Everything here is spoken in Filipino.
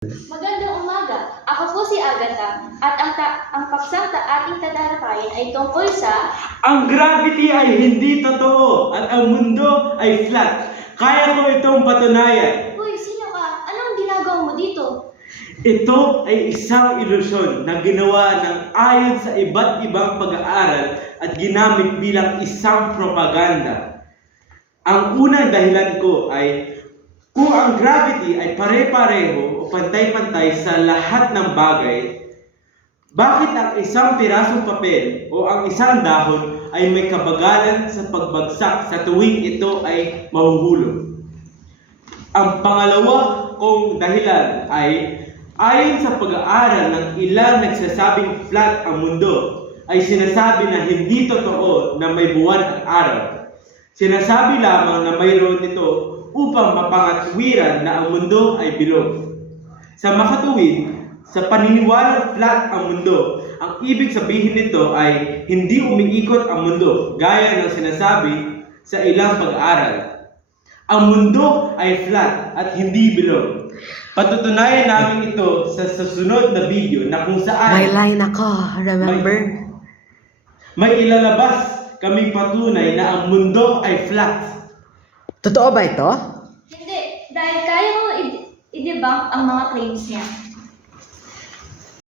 Magandang umaga. Ako po si Agatha at ang paksang ating tatalakayin ay tungkol sa Ang gravity ay hindi totoo at ang mundo ay flat. Kaya ko itong patunayan. Hoy, sino ka? Anong ginagawa mo dito? Ito ay isang ilusyon na ginawa ng ayon sa iba't ibang pag-aaral at ginamit bilang isang propaganda. Ang unang dahilan ko ay kung ang gravity ay pare-pareho o pantay-pantay sa lahat ng bagay, bakit ang isang pirasong papel o ang isang dahon ay may kabagalan sa pagbagsak sa tuwing ito ay mahuhulog? Ang pangalawa kong dahilan ay ayon sa pag-aaral ng ilang nagsasabing flat ang mundo, ay sinasabi na hindi totoo na may buwan at araw. Sinasabi lamang na mayroon ito upang mapangatwiran na ang mundo ay bilog. Sa makatuwid, sa paniniwalang flat ang mundo, ang ibig sabihin nito ay hindi umiikot ang mundo, gaya ng sinasabi sa ilang pag-aaral. Ang mundo ay flat at hindi bilog. Patutunayan namin ito sa susunod na video na kung saan May line ako, remember? may ilalabas kaming patunay na ang mundo ay flat. Totoo ba ito? Hindi, dahil kaya mo i-debunk ang mga claims niya.